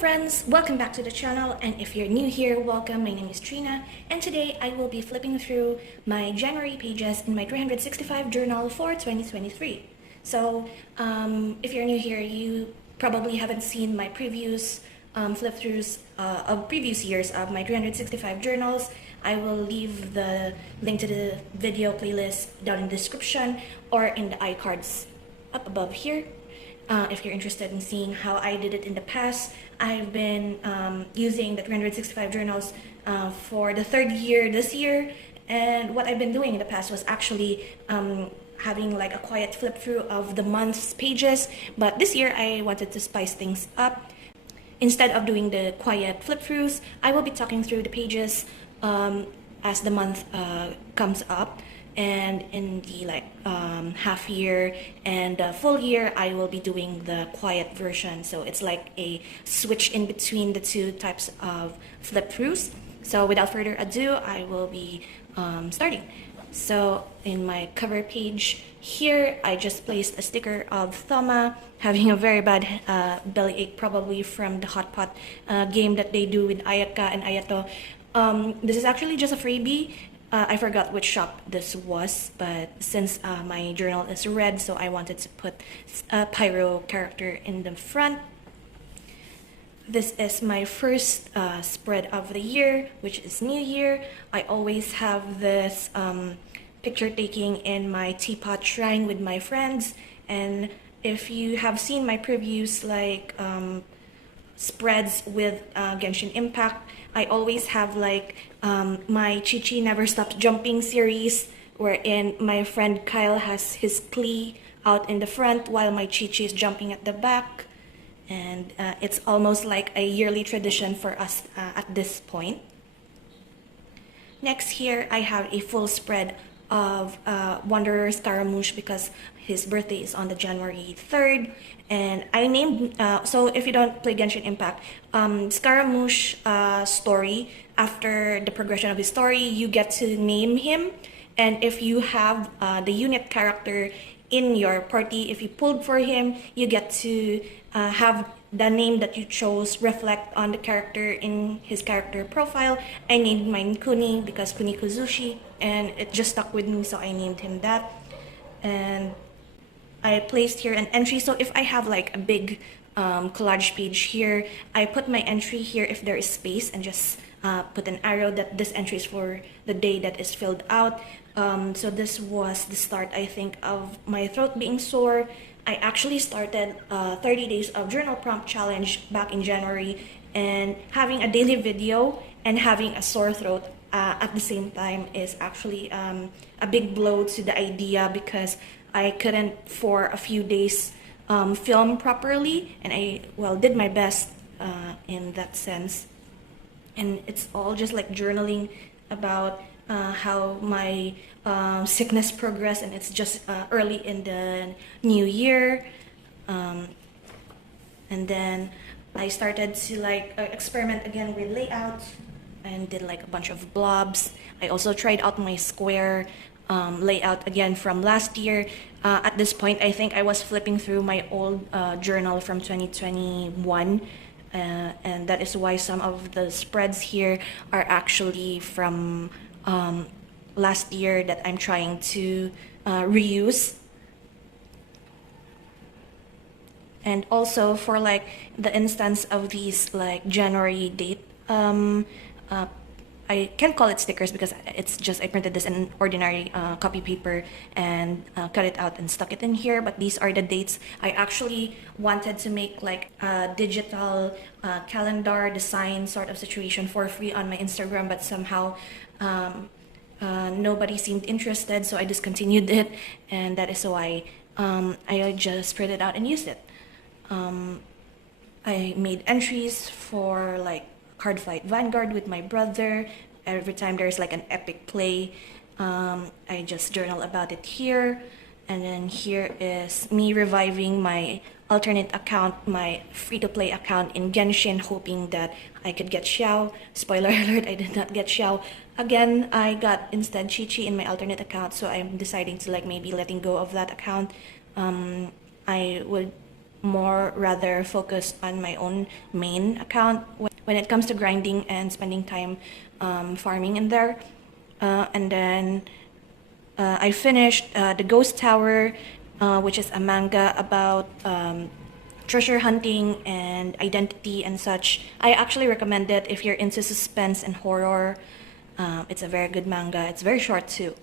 friends, welcome back to the channel, and if you're new here, welcome. My name is Trina, and today I will be flipping through my January pages in my 365 journal for 2023. So if you're new here, you probably haven't seen my previous flip-throughs of previous years of my 365 journals. I will leave the link to the video playlist down in the description or in the iCards up above here. If you're interested in seeing how I did it in the past, I've been using the 365 journals for the third year this year, and what I've been doing in the past was actually having like a quiet flip through of the month's pages, but this year I wanted to spice things up. Instead of doing the quiet flip throughs, I will be talking through the pages as the month comes up. And in the half year and full year, I will be doing the quiet version. So it's like a switch in between the two types of flip throughs. So without further ado, I will be starting. So in my cover page here, I just placed a sticker of Thoma having a very bad bellyache, probably from the hot pot game that they do with Ayaka and Ayato. This is actually just a freebie. I forgot which shop this was, but since my journal is red, so I wanted to put a pyro character in the front. This is my first spread of the year, which is New Year. I always have this picture taking in my teapot shrine with my friends, and if you have seen my previews spreads with Genshin Impact, I always have my Chi Never Stops Jumping series, wherein my friend Kyle has his Klee out in the front while my Chi is jumping at the back, and it's almost like a yearly tradition for us at this point. Next here I have a full spread of Wanderer Scaramouche because his birthday is on the January 3rd, and I named so if you don't play Genshin Impact, Scaramouche story, after the progression of his story you get to name him, and if you have the unit character in your party, if you pulled for him, you get to have the name that you chose reflect on the character in his character profile. I named mine Kuni because Kuni Kuzushi, and it just stuck with me, so I named him that. And I placed here an entry, so if I have like a big collage page here, I put my entry here if there is space, and just put an arrow that this entry is for the day that is filled out. So this was the start, I think, of my throat being sore. I actually started 30 days of journal prompt challenge back in January, and having a daily video and having a sore throat at the same time is actually a big blow to the idea, because I couldn't for a few days film properly, and I did my best in that sense. And it's all just like journaling about how my sickness progressed, and it's just early in the new year. And then I started to experiment again with layout and did like a bunch of blobs. I also tried out my square layout again from last year. At this point, I think I was flipping through my old journal from 2021, and that is why some of the spreads here are actually from last year that I'm trying to reuse. And also for the instance of these January date, I can't call it stickers because it's just I printed this in ordinary copy paper and cut it out and stuck it in here, but these are the dates. I actually wanted to make a digital calendar design sort of situation for free on my Instagram, but somehow nobody seemed interested, so I discontinued it, and that is why I just printed out and used it. I made entries for Cardfight Vanguard with my brother. Every time there's an epic play, I just journal about it here. And then here is me reviving my alternate account, my free-to-play account in Genshin, hoping that I could get Xiao. Spoiler alert, I did not get Xiao. Again, I got instead Chi in my alternate account, so I'm deciding to maybe letting go of that account. I would more rather focused on my own main account when it comes to grinding and spending time farming in there. And then I finished The Ghost Tower, which is a manga about treasure hunting and identity and such. I actually recommend it if you're into suspense and horror. It's a very good manga. It's very short too.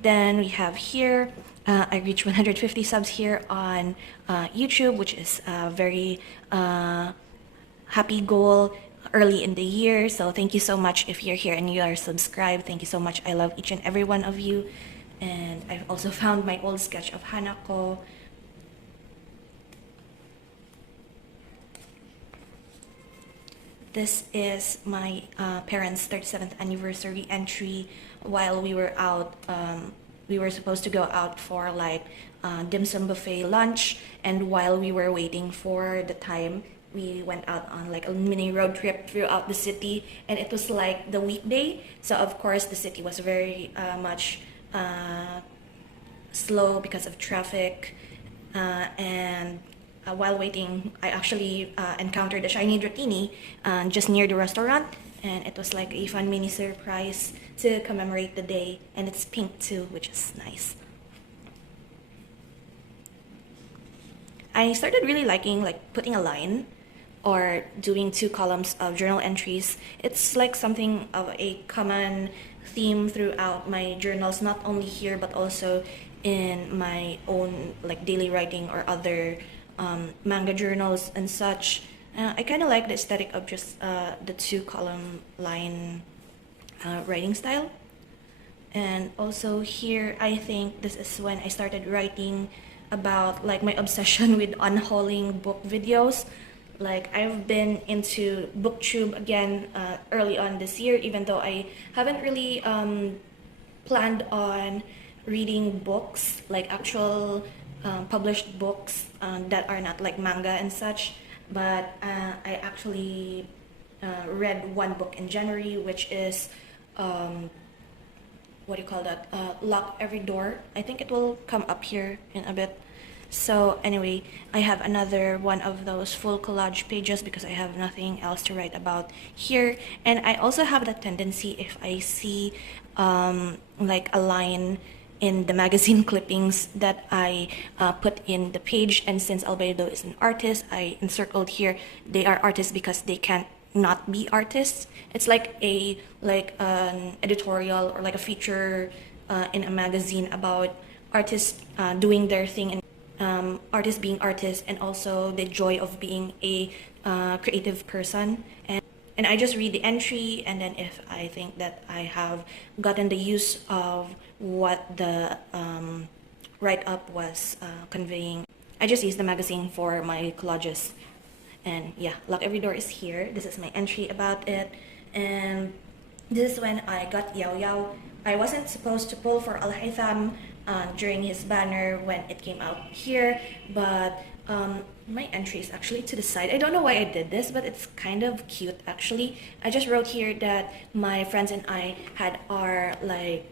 Then we have here, I reached 150 subs here on YouTube, which is a very happy goal early in the year. So thank you so much if you're here and you are subscribed. Thank you so much. I love each and every one of you. And I've also found my old sketch of Hanako. This is my parents' 37th anniversary entry while we were out. We were supposed to go out for like dim sum buffet lunch, and while we were waiting for the time, we went out on like a mini road trip throughout the city, and it was like the weekday, so of course the city was very much slow because of traffic, and while waiting, I actually encountered a shiny Dratini just near the restaurant, and it was like a fun mini surprise to commemorate the day, and it's pink too, which is nice. I started really liking like putting a line or doing 2 columns of journal entries. It's like something of a common theme throughout my journals, not only here but also in my own like daily writing or other manga journals and such. I kind of like the aesthetic of just the 2 column line writing style. And also here, I think this is when I started writing about like my obsession with unhauling book videos. Like I've been into booktube again early on this year, even though I haven't really planned on reading books, like actual published books that are not like manga and such. But I actually read 1 book in January, which is what do you call that? Lock Every Door. I think it will come up here in a bit. So anyway, I have another one of those full collage pages because I have nothing else to write about here. And I also have that tendency, if I see like a line in the magazine clippings, that I put in the page. And since Albedo is an artist, I encircled here, they are artists because they can't not be artists. It's like an editorial or like a feature in a magazine about artists doing their thing, and artists being artists, and also the joy of being a creative person. And I just read the entry, and then if I think that I have gotten the use of what the write-up was conveying, I just use the magazine for my collages. And yeah, Lock Every Door is here. This is my entry about it. And this is when I got Yao Yao. I wasn't supposed to pull for Al Haytham during his banner when it came out here, but my entry is actually to the side. I don't know why I did this, but it's kind of cute actually. I just wrote here that my friends and I had our like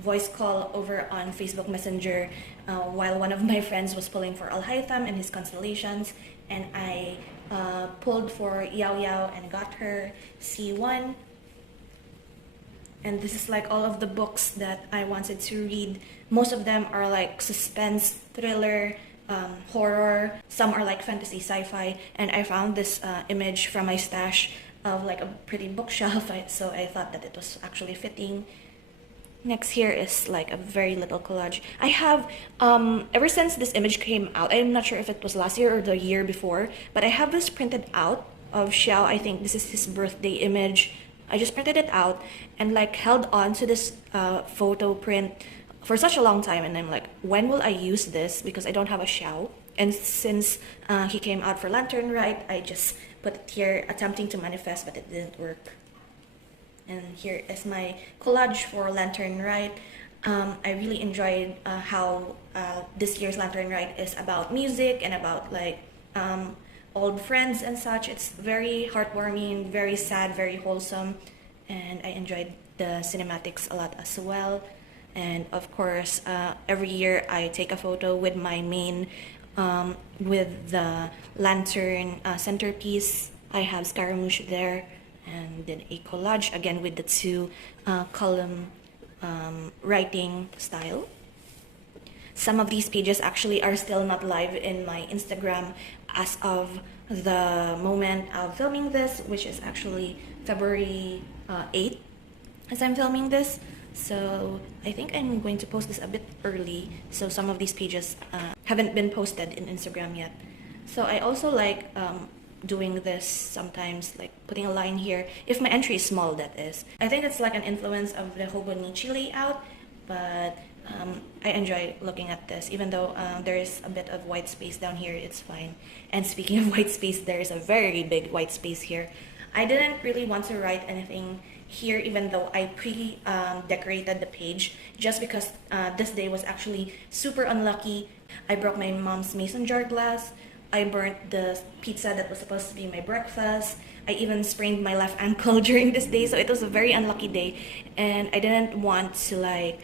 voice call over on Facebook Messenger while one of my friends was pulling for Al Haytham and his constellations, and I pulled for Yao Yao and got her C1. And this is like all of the books that I wanted to read. Most of them are like suspense, thriller, horror. Some are like fantasy, sci-fi. And I found this image from my stash of like a pretty bookshelf, so I thought that it was actually fitting. Next here is like a very little collage. I have, ever since this image came out, I'm not sure if it was last year or the year before, but I have this printed out of Xiao. I think this is his birthday image. I just printed it out and like held on to this photo print for such a long time, and I'm like, when will I use this? Because I don't have a Xiao. And since he came out for Lantern Rite, I just put it here, attempting to manifest, but it didn't work. And here is my collage for Lantern Rite. I really enjoyed how this year's Lantern Rite is about music and about like old friends and such. It's very heartwarming, very sad, very wholesome, and I enjoyed the cinematics a lot as well. And of course, every year I take a photo with my main with the lantern centerpiece. I have Scaramouche there, and did a collage again with the two column writing style. Some of these pages actually are still not live in my Instagram as of the moment of filming this, which is actually February 8th as I'm filming this. So I think I'm going to post this a bit early, so some of these pages haven't been posted in Instagram yet. So I also like doing this sometimes, like putting a line here, if my entry is small, that is. I think it's like an influence of the Hobonichi layout, but I enjoy looking at this. Even though there is a bit of white space down here, it's fine. And speaking of white space, there is a very big white space here. I didn't really want to write anything here, even though I decorated the page, just because this day was actually super unlucky. I broke my mom's mason jar glass. I burnt the pizza that was supposed to be my breakfast. I even sprained my left ankle during this day, so it was a very unlucky day. And I didn't want to like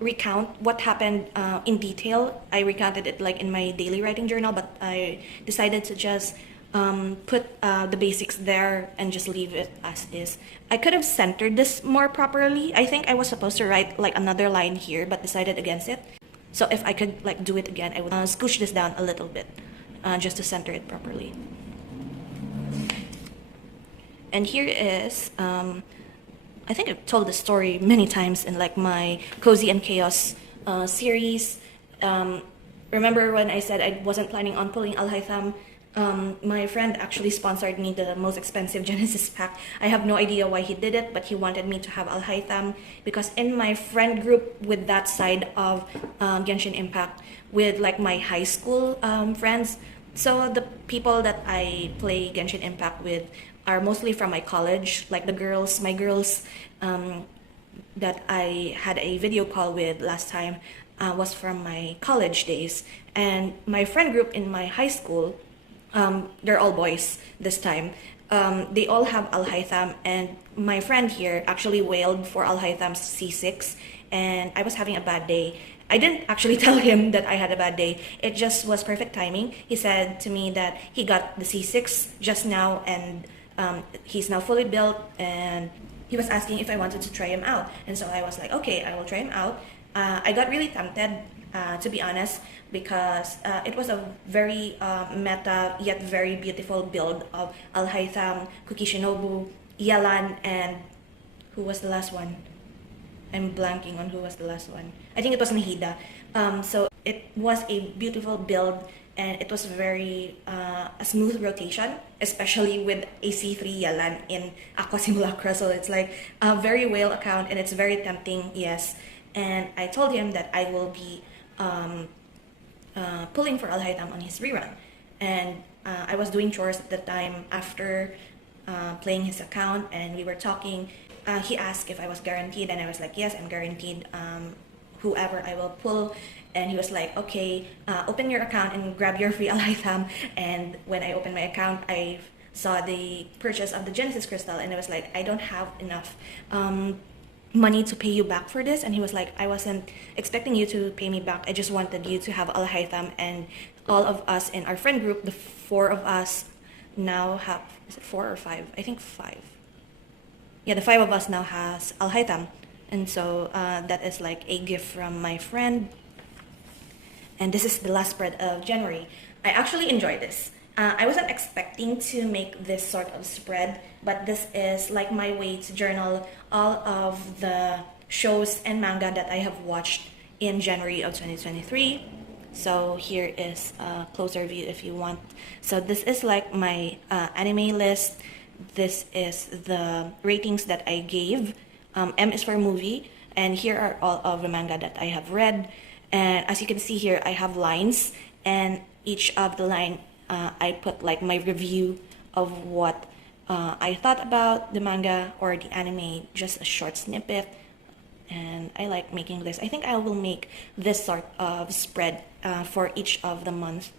recount what happened in detail. I recounted it like in my daily writing journal, but I decided to just put the basics there and just leave it as is. I could have centered this more properly. I think I was supposed to write like another line here, but decided against it. So if I could like do it again, I would scooch this down a little bit just to center it properly. And here is I think I've told this story many times in like my Cozy and Chaos series. Remember when I said I wasn't planning on pulling Al-Haytham? My friend actually sponsored me the most expensive Genesis pack. I have no idea why he did it, but he wanted me to have Al-Haytham because in my friend group with that side of Genshin Impact, with like my high school friends, so the people that I play Genshin Impact with are mostly from my college, like the girls, my girls that I had a video call with last time was from my college days. And my friend group in my high school, they're all boys this time. They all have Al-Haytham, and my friend here actually wailed for Al-Haytham's C6, and I was having a bad day. I didn't actually tell him that I had a bad day. It just was perfect timing. He said to me that he got the C6 just now, and he's now fully built, and he was asking if I wanted to try him out. And so I was like, okay, I will try him out. I got really tempted, to be honest, because it was a very meta yet very beautiful build of Al-Haytham, Kukishinobu, Yalan, and who was the last one? I'm blanking on who was the last one. I think it was Nahida. So it was a beautiful build, and it was very a smooth rotation, especially with a C3 Yalan in Aqua Simulacra. So it's like a very whale account, and it's very tempting, yes. And I told him that I will be pulling for Al-Haytham on his rerun. And I was doing chores at the time after playing his account, and we were talking. He asked if I was guaranteed, and I was like, yes, I'm guaranteed whoever I will pull. And he was like, okay, open your account and grab your free Al-Haytham. And when I opened my account, I saw the purchase of the Genesis Crystal, and I was like, I don't have enough money to pay you back for this. And he was like, I wasn't expecting you to pay me back. I just wanted you to have Al-Haytham. And all of us in our friend group, the four of us now have, is it 4 or 5? I think 5. Yeah, the 5 of us now has Al-Haytham. And so that is like a gift from my friend. And this is the last spread of January. I actually enjoyed this. I wasn't expecting to make this sort of spread, but this is like my way to journal all of the shows and manga that I have watched in January of 2023. So here is a closer view if you want. So this is like my anime list. This is the ratings that I gave. M is for movie, and here are all of the manga that I have read. And as you can see here, I have lines, and each of the line I put like my review of what I thought about the manga or the anime, just a short snippet. And I like making this. I think I will make this sort of spread for each of the months.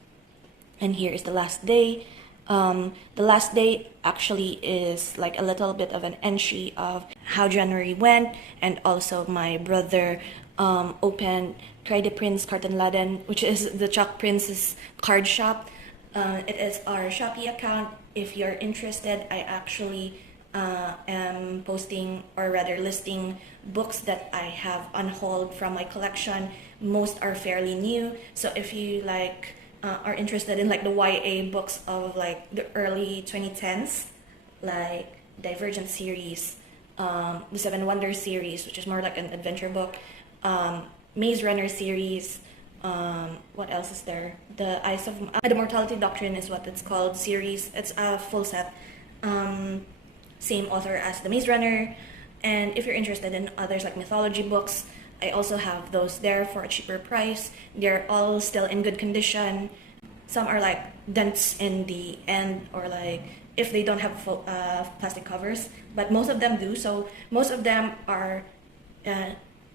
And here is the last day. The last day actually is like a little bit of an entry of how January went, and also my brother opened Kreideprinz Kartenladen, which is the Chalk Prince's card shop. It is our Shopee account. If you're interested, I actually am posting, or rather listing, books that I have on hold from my collection. Most are fairly new, so if you like are interested in like the YA books of like the early 2010s, like Divergent series, the Seven Wonders series, which is more like an adventure book, Maze Runner series, what else is there? The Eyes of the Mortality Doctrine is what it's called series. It's a full set. Same author as the Maze Runner. And if you're interested in others like mythology books, I also have those there for a cheaper price. They're all still in good condition. Some are like dents in the end, or like if they don't have full, plastic covers, but most of them do. So most of them are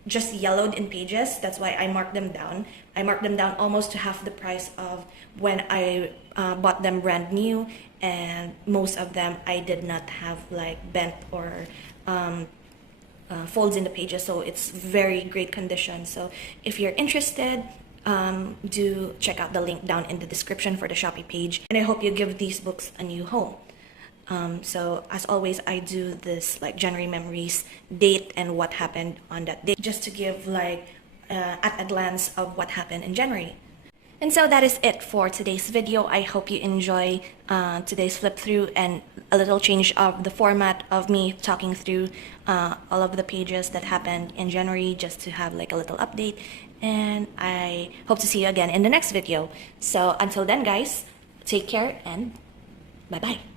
just yellowed in pages. That's why I marked them down. I marked them down almost to half the price of when I bought them brand new, and most of them I did not have like bent or folds in the pages, so it's very great condition. So if you're interested, do check out the link down in the description for the Shopee page, and I hope you give these books a new home. So as always, I do this like January memories, date and what happened on that day, just to give like at a glance of what happened in January. And so that is it for today's video. I hope you enjoy today's flip through and a little change of the format of me talking through all of the pages that happened in January, just to have like a little update. And I hope to see you again in the next video. So until then, guys, take care and bye-bye.